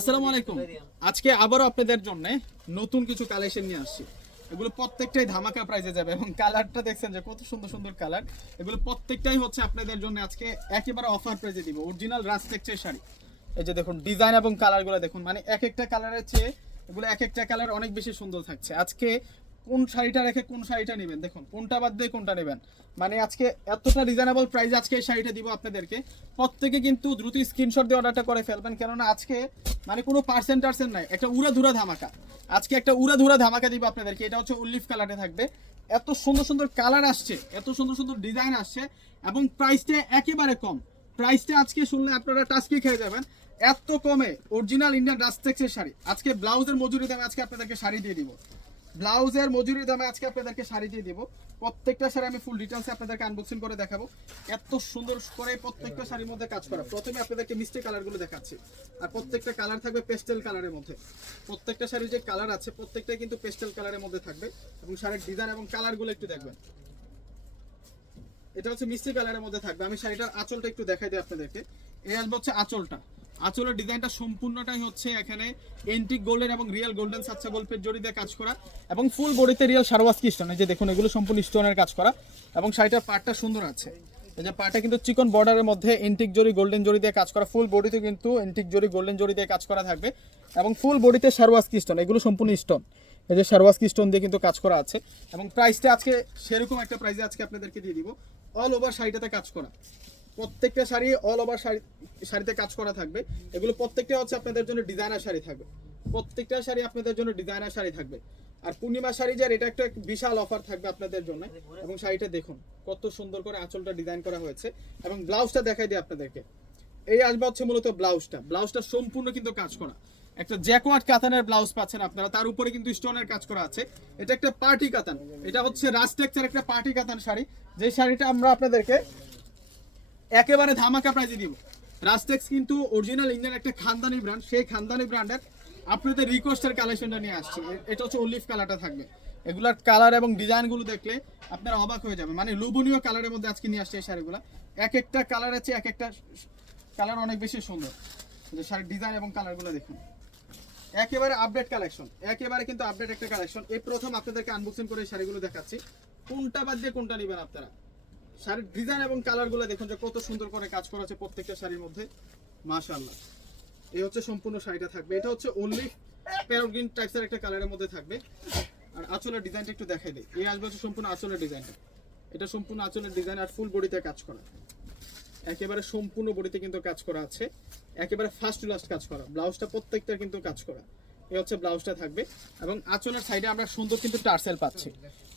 আসসালামু আলাইকুম। আজকে আবারও আপনাদের জন্য নতুন কিছু কালেকশন নিয়ে আসছি। এগুলো প্রত্যেকটাই ধামাকা প্রাইজে যাবে এবং কালারটা দেখছেন যে কত সুন্দর সুন্দর কালার এগুলো প্রত্যেকটাই হচ্ছে আপনাদের জন্য আজকে একেবারে অফার প্রাইজে দিব। অরিজিনাল রাস্টেক্সের শাড়ি। এই যে দেখুন ডিজাইন এবং কালারগুলো দেখুন। মানে এক একটা কালারের চেয়ে এগুলো এক একটা কালার অনেক বেশি সুন্দর থাকছে। আজকে কোন শাড়িটা রেখে কোন শাড়িটা নেবেন? দেখুন, কোনটা বাদ দিয়ে কোনটা নেবেন? মানে আজকে এতটা রিজনেবল প্রাইস আজকে এই শাড়িটা দিব আপনাদেরকে। প্রত্যেকে কিন্তু দ্রুত স্ক্রিনশট দিয়ে অর্ডারটা করে ফেলবেন। কেননা আজকে মানে কোনো পার্সেন্ট টার্সেন্ট নাই। একটা উড়া ধুরা ধামাকা। আজকে একটা উড়া ধুরা ধামাকা দিব আপনাদেরকে। এটা হচ্ছে উল্লিফ কালারে থাকবে। এত সুন্দর সুন্দর কালার আসছে। এত সুন্দর সুন্দর ডিজাইন আসছে। এবং প্রাইসটা একেবারে কম। প্রাইসটা আজকে শুনলে আপনারা টাস্কি খেয়ে যাবেন। এত কমে। অরিজিনাল ইন্ডিয়ান রাস্টেক্সের শাড়ি। আজকে ব্লাউজের মজুরি দামে আজকে আপনাদেরকে শাড়ি দিয়ে দিব। ব্লাউজের মজুরির দামে আজকে আপনাদেরকে শাড়ি দিয়ে দিব। প্রত্যেকটা শাড়ি আমি ফুল ডিটেলসে আপনাদেরকে আনবক্সিং করে দেখাবো। এত সুন্দর করে প্রত্যেকটা শাড়ির মধ্যে কাজ করা। প্রথমে আপনাদেরকে মিষ্টি কালারগুলো দেখাচ্ছি। আর প্রত্যেকটা কালার থাকবে পেস্টেল কালারের মধ্যে। প্রত্যেকটা শাড়ির যে কালার আছে, প্রত্যেকটাই কিন্তু পেস্টেল কালারের মধ্যে থাকবে। এবং শাড়ির ডিজাইন এবং কালারগুলো একটু দেখবেন। এটা হচ্ছে মিষ্টি কালারের মধ্যে থাকবে। আমি শাড়িটার আঁচলটা একটু দেখাই দিই আপনাদেরকে। এই আসবে হচ্ছে আঁচলটা। আঁচলের ডিজাইনটা সম্পূর্ণটাই হচ্ছে এখানে এন্টিক গোল্ডেন এবং রিয়েল গোল্ডেন সাচ্চা গল্পের জড়ি দিয়ে কাজ করা এবং ফুল বডিতে রিয়েল সারওয়াস্কি স্টোন এই যে দেখুন, এগুলো সম্পূর্ণ স্টোনের কাজ করা এবং শাড়িটার পাটটা সুন্দর আছে। এই যে পাটটা কিন্তু চিকন বর্ডারের মধ্যে এন্টিক জরি গোল্ডেন জরি দিয়ে কাজ করা ফুল বডিতে কিন্তু এন্টিক জরি গোল্ডেন জরি দিয়ে কাজ করা থাকবে এবং ফুল বডিতে সারওয়াস্কি স্টোন এগুলো সম্পূর্ণ স্টোন এই যে সারওয়াস্কি স্টোন দিয়ে কিন্তু কাজ করা আছে এবং প্রাইসটা আজকে সেরকম একটা প্রাইসে আজকে আপনাদেরকে দিয়ে দিব। অল ওভার শাড়িটাতে কাজ করা। প্রত্যেকটা শাড়ি অল ওভার শাড়ি, শাড়িতে কাজ করা থাকবে। এগুলো প্রত্যেকটা হচ্ছে আপনাদের জন্য ডিজাইনার শাড়ি থাকবে। প্রত্যেকটা শাড়ি আপনাদের জন্য ডিজাইনার শাড়ি থাকবে। আর পূর্ণিমা শাড়ি যার এটা একটা বিশাল অফার থাকবে আপনাদের জন্য। এবং শাড়িটা দেখুন, কত সুন্দর করে আঁচলটা ডিজাইন করা হয়েছে। এবং ব্লাউজটা দেখাই দিই আপনাদেরকে। এই আসবে হচ্ছে মূলত ব্লাউজটা ব্লাউজটা সম্পূর্ণ কিন্তু কাজ করা। একটা জ্যাকোয়ার্ড কাতানের ব্লাউজ পাচ্ছেন আপনারা। তার উপরে কিন্তু স্টোনের কাজ করা আছে। এটা একটা পার্টি কাতান। এটা হচ্ছে রাজটেক্সের একটা পার্টি কাতান শাড়ি। যে শাড়িটা আমরা আপনাদেরকে একেবারে ধামাকা প্রাইজে দিব। রাস্টেক্স কিন্তু অরিজিনাল ইন্ডিয়ান একটা খানদানি ব্র্যান্ড সেই খানদানি ব্র্যান্ডের আপনাদের রিকোয়েস্টের কালেকশনটা নিয়ে আসছি। এটা হচ্ছে অলিভ কালারটা থাকবে। এগুলার কালার এবং ডিজাইনগুলো দেখলে আপনারা অবাক হয়ে যাবে মানে লোভনীয় কালারের মধ্যে আজকে নিয়ে আসছে এই শাড়িগুলো। এক একটা কালার আছে, এক একটা কালার অনেক বেশি সুন্দর। শাড়ির ডিজাইন এবং কালারগুলো দেখুন। একেবারে আপডেট কালেকশন একেবারে কিন্তু আপডেট একটা কালেকশন এই প্রথম আপনাদেরকে আনবক্সিং করে এই শাড়িগুলো দেখাচ্ছি। কোনটা বাদ দিয়ে কোনটা নেবেন আপনারা? শাড়ির ডিজাইন এবং কালারগুলো দেখুন যে কত সুন্দর করে কাজ করা আছে প্রত্যেকটা শাড়ির মধ্যে। মাশাআল্লাহ। এই হচ্ছে সম্পূর্ণ শাড়িটা থাকবে। এটা হচ্ছে অনলি প্যারোগ্রিন টাইপসের একটা কালারের মধ্যে থাকবে। আর আঁচলের ডিজাইনটা একটু দেখাই দিই। এই আসবে হচ্ছে সম্পূর্ণ আঁচলের ডিজাইনটা এটা সম্পূর্ণ আঁচলের ডিজাইন আর ফুল বডিতে কাজ করা। একেবারে সম্পূর্ণ বডিতে কিন্তু কাজ করা আছে। একেবারে ফার্স্ট লাস্ট কাজ করা। ব্লাউজটা প্রত্যেকটা কিন্তু কাজ করা। এই হচ্ছে ব্লাউজটা থাকবে। এবং আঁচলের সাইডে আমরা সুন্দর কিন্তু টার্সেল পাচ্ছি।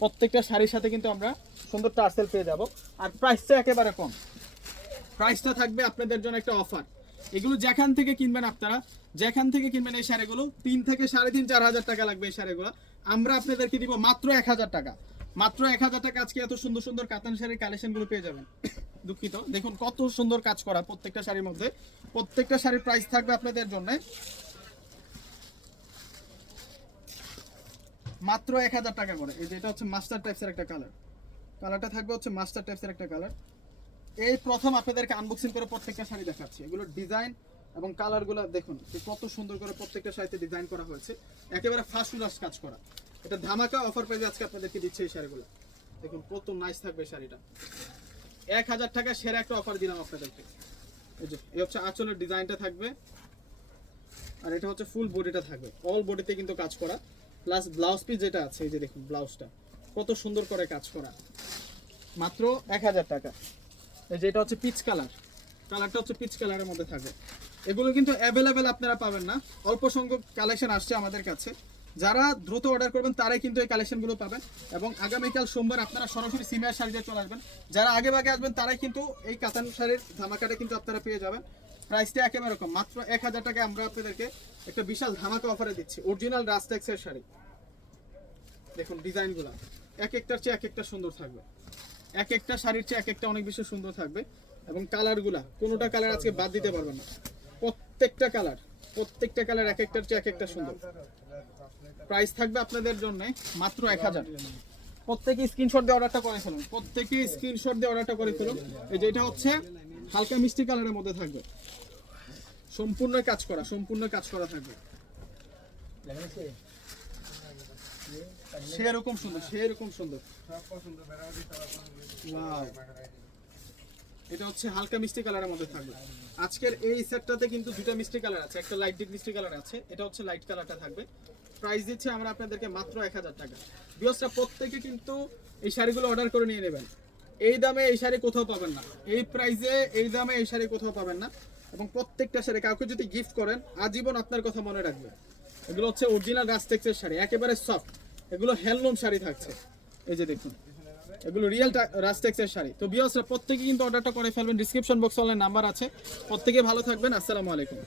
প্রত্যেকটা শাড়ির সাথে কিন্তু আমরা সুন্দর টার্সেল পেয়ে যাব। আর প্রাইসটা একেবারে কম। প্রাইসটা থাকবে আপনাদের জন্য একটা অফার এগুলো যেখান থেকে কিনবেন আপনারা, যেখান থেকে কিনবেন এই শাড়িগুলো, তিন থেকে সাড়ে তিন, চার হাজার টাকা লাগবে এই শাড়িগুলো। আমরা আপনাদেরকে দিব মাত্র এক হাজার টাকা। মাত্র এক হাজার টাকা আজকে এত সুন্দর সুন্দর কাতান শাড়ির কালেকশনগুলো পেয়ে যাবেন। দুঃখিত। দেখুন কত সুন্দর কাজ করা প্রত্যেকটা শাড়ির মধ্যে। প্রত্যেকটা শাড়ির প্রাইস থাকবে আপনাদের জন্য মাত্র এক হাজার টাকা করে। এই যে এটা হচ্ছে মাস্টার টাইপসের একটা কালার। কালারটা থাকবে হচ্ছে মাস্টার টাইপসের একটা কালার। এই প্রথম আপনাদেরকে আনবক্সিং করে প্রত্যেকটা শাড়ি দেখাচ্ছি। এগুলোর ডিজাইন এবং কালারগুলো দেখুন কত সুন্দর করে প্রত্যেকটা শাড়িতে ডিজাইন করা হয়েছে। একেবারে ফার্স্ট ক্লাস কাজ করা। এটা ধামাকা অফার পেয়ে আজকে আপনাদেরকে দিচ্ছে এই শাড়িগুলো। দেখুন, কত নাইস থাকবে শাড়িটা। এক হাজার টাকা সেরা একটা অফার দিলাম আপনাদেরকে। এই যে, এই হচ্ছে আঁচলের ডিজাইনটা থাকবে। আর এটা হচ্ছে ফুল বডিটা থাকবে। অল বডিতে কিন্তু কাজ করা। প্লাস ব্লাউজ পিস যেটা আছে, এই যে দেখুন ব্লাউজটা কত সুন্দর করে কাজ করা। মাত্র এক হাজার টাকা। এই যে এটা হচ্ছে পিচ কালার কালারটা হচ্ছে পিচ কালারের মধ্যে থাকবে এগুলো কিন্তু অ্যাভেলেবেল আপনারা পাবেন না। অল্প সংখ্যক কালেকশন আসছে আমাদের কাছে। যারা দ্রুত অর্ডার করবেন, তারাই কিন্তু এই কালেকশনগুলো পাবেন। এবং আগামীকাল সোমবার আপনারা সরাসরি সিমিয়ার শাড়িতে চলে আসবেন। যারা আগে ভাগে আসবেন, তারাই কিন্তু এই কাতান শাড়ির ধামাকাটা কিন্তু আপনারা পেয়ে যাবেন। প্রাইসটা একেবারে কম। মাত্র এক হাজার টাকায় আমরা আপনাদেরকে একটা বিশাল ধামাকা অফারে দিচ্ছি। অরিজিনাল রাস্টেক্সের শাড়ি। দেখুন ডিজাইনগুলো। এক একটার চেয়ে এক একটা সুন্দর থাকবে। এক একটা শাড়ির চেয়ে এক একটা অনেক বেশি সুন্দর থাকবে। এবং কালারগুলা, কোনোটা কালার আজকে বাদ দিতে পারবেন না। প্রত্যেকটা কালার প্রত্যেকটা কালার এক একটার চেয়ে এক একটা সুন্দর। প্রাইস থাকবে আপনাদের জন্য মাত্র এক হাজার। প্রত্যেকে স্ক্রিনশট দিয়ে অর্ডারটা করে ফেলুন। প্রত্যেকে স্ক্রিনশট দিয়ে অর্ডারটা করে ফেলুন। এই যে এটা হচ্ছে হালকা মিষ্টি কালারের মধ্যে থাকবে। সম্পূর্ণ কাজ করা, সম্পূর্ণ কাজ করা থাকবে। সেরকম সুন্দর সেরকম সুন্দর. এটা হচ্ছে হালকা মিষ্টি কালারের মধ্যে থাকবে। আজকের এই সেটটাতে কিন্তু দুটো মিষ্টি কালার আছে, একটা লাইট ডিপ মিষ্টি কালার আছে, এটা হচ্ছে লাইট কালারটা থাকবে। প্রাইস দিচ্ছে আমরা আপনাদেরকে মাত্র এক হাজার টাকা। বিয়সটা প্রত্যেকে কিন্তু এই শাড়িগুলো অর্ডার করে নিয়ে নেবেন। এই দামে এই শাড়ি কোথাও পাবেন না। এই প্রাইসে এই দামে এই শাড়ি কোথাও পাবেন না। এবং প্রত্যেকটা শাড়ি কাউকে যদি গিফট করেন, আজীবন আপনার কথা মনে রাখবে। এগুলো হচ্ছে অরিজিনাল রাস্টেক্সের শাড়ি, একেবারে সফট এগুলো হ্যান্ডলুম শাড়ি থাকছে। এই যে দেখুন, এগুলো রিয়েল রাস্টেক্সের শাড়ি। তো বিয়সরা প্রত্যেকে কিন্তু অর্ডারটা করে ফেলবেন। ডিসক্রিপশন বক্স অনলাইন নাম্বার আছে। প্রত্যেকে ভালো থাকবেন। আসসালামু আলাইকুম।